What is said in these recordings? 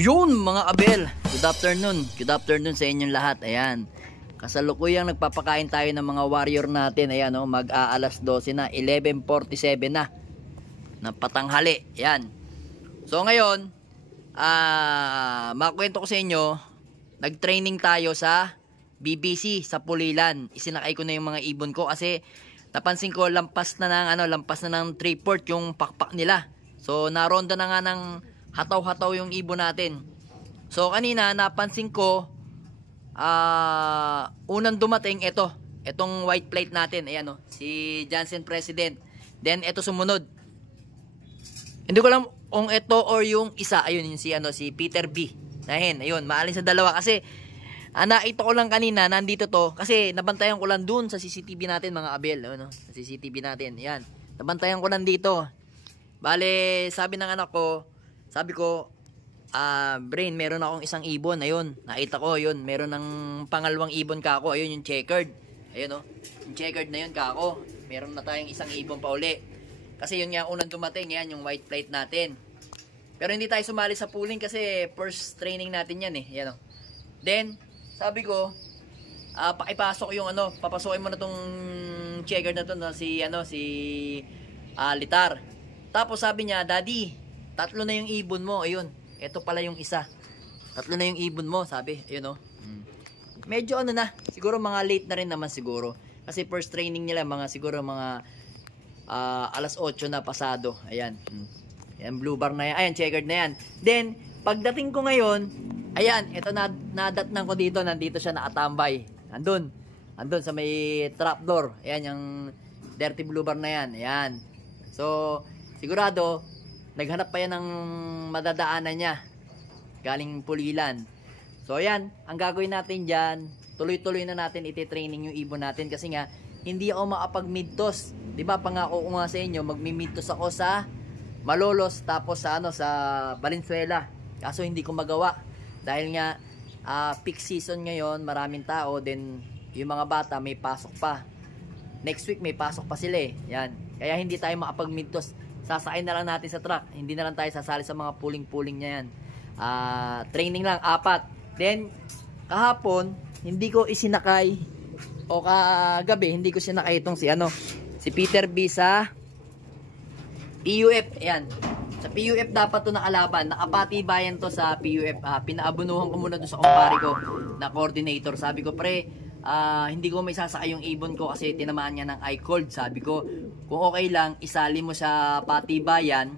Yun mga abel, good afternoon sa inyong lahat. Ayan, kasalukuyang nagpapakain tayo ng mga warrior natin. Ayan o, mag-aalas 12 na, 11:47 na ng patanghali. Ayan, so ngayon makwento ko sa inyo, nag-training tayo sa BBC sa Pulilan. Isinakay ko na yung mga ibon ko kasi napansin ko lampas na ng 3/4 yung pakpak nila. So naronda na nga ng hataw-hataw yung ibon natin. So kanina napansin ko unang dumating itong white plate natin. Ayan si Johnson President. Then ito sumunod. Hindi ko alam kung ito or yung isa. Ayun yung si Peter B. Ayun, maalin sa dalawa kasi nakita ko lang kanina nandito to kasi nabantayan ko lang dun sa CCTV natin mga abel. Sa CCTV natin. Ayan. Nabantayan ko lang dito. Bale, sabi ng anak ko, sabi ko, Brain, meron akong isang ibon. Ayun, nakita ko, yun. Meron ng pangalawang ibon ka ako. Ayun, yung checkered. Ayun, yung checkered na yun ka ako. Meron na tayong isang ibon pa uli. Kasi yun nga, unang dumating, yan, yung white plate natin. Pero hindi tayo sumali sa pooling kasi first training natin yan eh. Yan, Then, sabi ko, pakipasok yung papasokin mo na tong checkered na to, si Litar. Tapos sabi niya, Daddy, 3 na yung ibon mo. Ayun, ito pala yung isa. 3 na yung ibon mo, sabi. Ayun Medyo na, siguro mga late na rin naman siguro. Kasi first training nila, siguro mga alas 8 na pasado. Ayan. Ayan, blue bar na yan. Ayan, checkered na yan. Then, pagdating ko ngayon, ayan, ito nadatnan ko dito. Nandito siya nakatambay. Andun sa may trapdoor. Ayan, yung dirty blue bar na yan. Ayan. So, sigurado, naghanap pa yan ng madadaanan niya galing Pulilan. So ayan, ang gagawin natin dyan, tuloy-tuloy na natin iti-training yung ibon natin kasi nga hindi ako makapag-midtos. Diba pangako ko nga sa inyo, magmi-midtos ako sa Malolos tapos sa Valenzuela. Kaso hindi ko magawa dahil nga peak season ngayon, maraming tao, then yung mga bata may pasok pa. Next week may pasok pa sila eh. Yan. Kaya hindi tayo makapag-midtos. Sasakay na lang natin sa truck. Hindi na lang tayo sasali sa mga pooling-pooling niya yan. Training lang, 4. Then, kahapon, hindi ko isinakay o kagabi, hindi ko sinakay itong si Peter B sa PUF. Ayan. Sa PUF dapat to nakalaban. Nakapatibayan to sa PUF. Pinaabunuhan ko muna doon sa kumpare ko na coordinator. Sabi ko, pre, hindi ko may sasakay yung ibon ko kasi tinamaan niya ng eye cold. Sabi ko, kung okay lang, isali mo sa patibayan.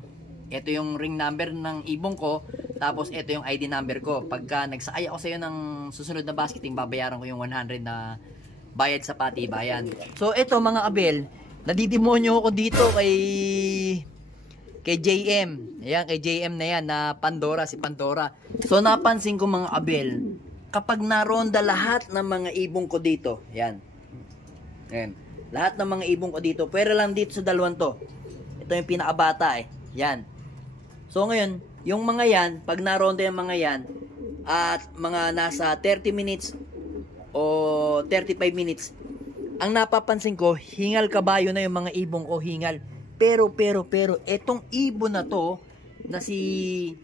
Ito yung ring number ng ibon ko. Tapos ito yung ID number ko. Pagka nagsakay ako sa iyo ng susunod na basketing, babayaran ko yung 100 na bayad sa patibayan. So ito mga abel, nadidemonyo ako dito kay JM. Ayan, kay JM na yan, na Pandora, si Pandora. So napansin ko mga abel, kapag naronda lahat ng mga ibong ko dito, yan. Ayan. Lahat ng mga ibong ko dito, pwera lang dito sa dalawang to. Ito yung pinakabata eh. Yan. So ngayon, yung mga yan, pag naronda yung mga yan, at mga nasa 30 minutes o 35 minutes, ang napapansin ko, hingal kabayo na yung mga ibong ko, hingal. Pero, etong ibon na to, na si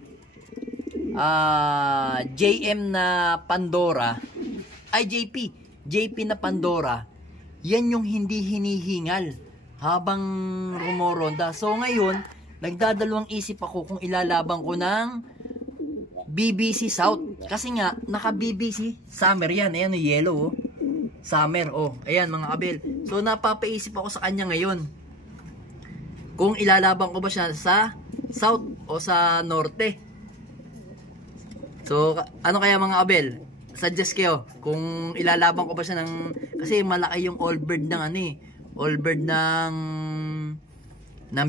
JM na Pandora, ay JP na Pandora, yan yung hindi hinihingal habang rumoronda. So ngayon, nagdadalawang isip ako kung ilalaban ko ng BBC South. Kasi nga, naka BBC Summer yan. Ayan yung yellow. Summer. Ayan mga abel. So napapaisip ako sa kanya ngayon kung ilalaban ko ba siya sa South o sa Norte. So, ano kaya mga abel? Suggest kayo kung ilalaban ko ba siya ng, kasi malaki yung all bird ng all bird ng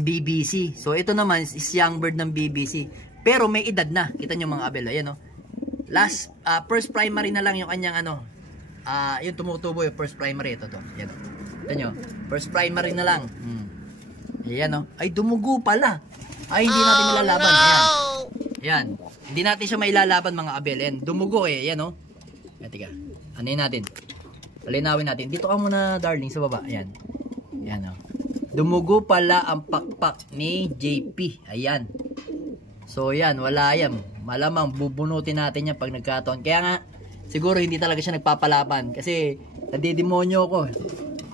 BBC. So ito naman is young bird ng BBC. Pero may edad na. Kita nyo mga abel. Ayan Last first primary na lang yung kanyang yung tumutubo yung first primary ito to. Ayan Kita nyo. First primary na lang. Ayan Ay dumugo pala. Ay hindi natin ilalaban. Ayan. Hindi natin siya mailalaban mga abel. Ayan. Dumugo eh. Ayan Teka, anin natin. Palinawin natin. Dito ka muna darling sa baba. Ayan. Ayan Dumugo pala ang pakpak ni JP. Ayan. So yan, wala yan. Malamang bubunutin natin yan pag nagkataon. Kaya nga, siguro hindi talaga siya nagpapalaban. Kasi nadidemonyo ko.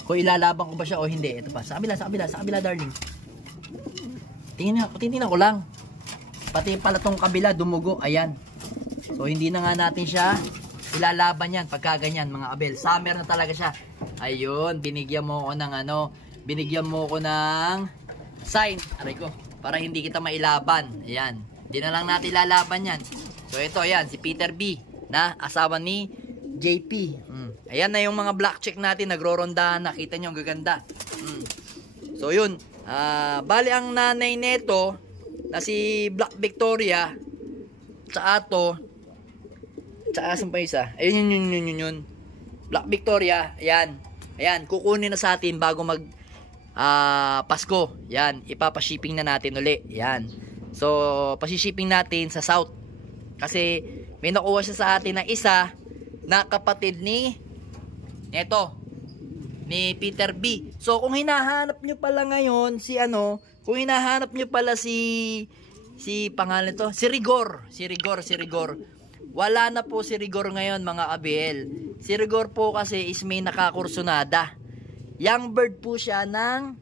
Kung ilalaban ko ba siya o hindi. Ito pa, sa kabila darling. Tingnan ko lang. Pati pala tong kabila, dumugo. Ayan. So hindi na nga natin siya ilalaban yan pagka ganyan mga abel. Summer na talaga siya. Ayun, binigyan mo ko ng binigyan mo ko ng sign. Aray ko. Para hindi kita mailaban. Ayan. Hindi na lang natin lalaban yan. So ito, ayan. Si Peter B. Na asawa ni JP. Ayan na yung mga black check natin. Nagro-rondahan. Nakita nyo ang gaganda. So yun. Bali ang nanay neto na si Black Victoria. Tsaka to. Tsaka saan pa isa? Ayun yun. Black Victoria. Ayan. Ayan. Kukunin na sa atin bago mag Pasko. Yan, ipapa-shipping na natin uli. Yan. So, pasi-shipping natin sa South. Kasi may nakuha siya sa atin na isa na kapatid ni Peter B. So, kung hinahanap nyo pala ngayon kung hinahanap nyo pala si pangalan to, si Rigor. Wala na po si Rigor ngayon mga abel. Si Rigor po kasi is may nakakursunada. Young bird po siya ng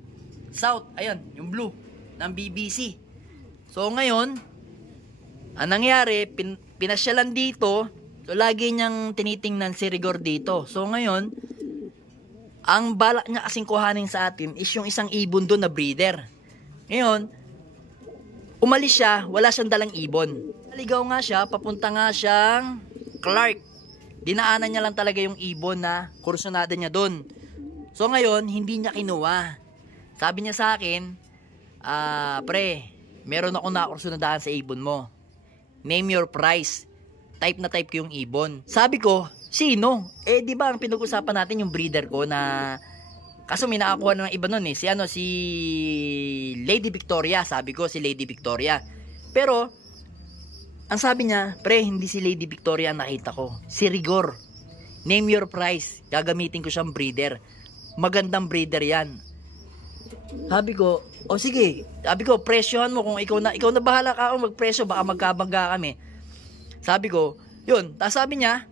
South. Ayun, yung blue ng BBC. So ngayon, ang nangyari, pinasyalan dito. So lagi niyang tinitingnan si Rigor dito. So ngayon, ang balak niya kasing kuhanin sa atin is yung isang ibon doon na breeder. Ngayon, umalis siya, wala siyang dalang ibon. Naligaw nga siya, papunta nga siyang Clark. Dinaanan niya lang talaga yung ibon na kursunada niya doon. So ngayon, hindi niya kinuha. Sabi niya sa akin, pre, meron ako nakursunadahan sa ibon mo. Name your price. Type na type ko yung ibon. Sabi ko, sino? Di ba ang pinag-usapan natin yung breeder ko na kaso may nakakuha na ng iba nun si Lady Victoria. Sabi ko, si Lady Victoria. Pero, ang sabi niya, pre, hindi si Lady Victoria ang nakita ko. Si Rigor. Name your price. Gagamitin ko siyang breeder. Magandang breeder yan. Sabi ko, sige. Sabi ko, presyohan mo kung ikaw na bahala ka kung magpresyo, baka magkabangga kami. Sabi ko, yun. Tapos sabi niya,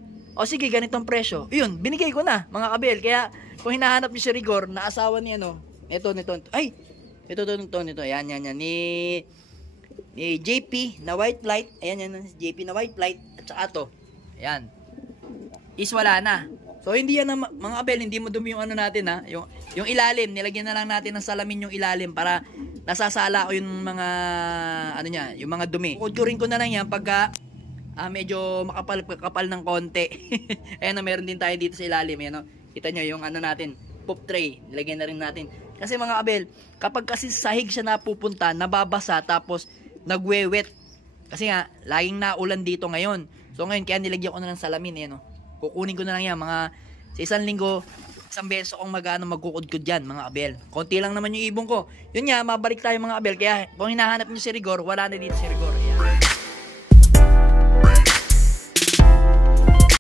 sige, ganitong presyo. Yun, binigay ko na, mga kabel. Kaya, kung hinahanap niyo si Rigor, na asawa ni nito. Ay, ito. Yan. Ni JP na white flight. Ayan, JP na white flight. At saka to. Ayan. Is wala na. So hindi yan mga abel, hindi mo dumi yung natin yung ilalim, nilagyan na lang natin ng salamin yung ilalim para nasasala ko yung mga yung mga dumi. Kukurin ko na lang yan pagka medyo makapal ng konti. Ayan na, meron din tayo dito sa ilalim, Kita nyo yung natin, poop tray, nilagyan na rin natin. Kasi mga abel, kapag kasi sahig siya napupunta, nababasa tapos nagwewet. Kasi nga laging naulan dito ngayon. So ngayon kaya nilagyan ko na ng salamin, Kukunin ko na lang yan, mga sa isang linggo, isang beso kong magkukudkod dyan, mga abel. Konti lang naman yung ibon ko. Yun nga, mabalik tayo mga abel. Kaya kung hinahanap nyo si Rigor, wala na dito si Rigor.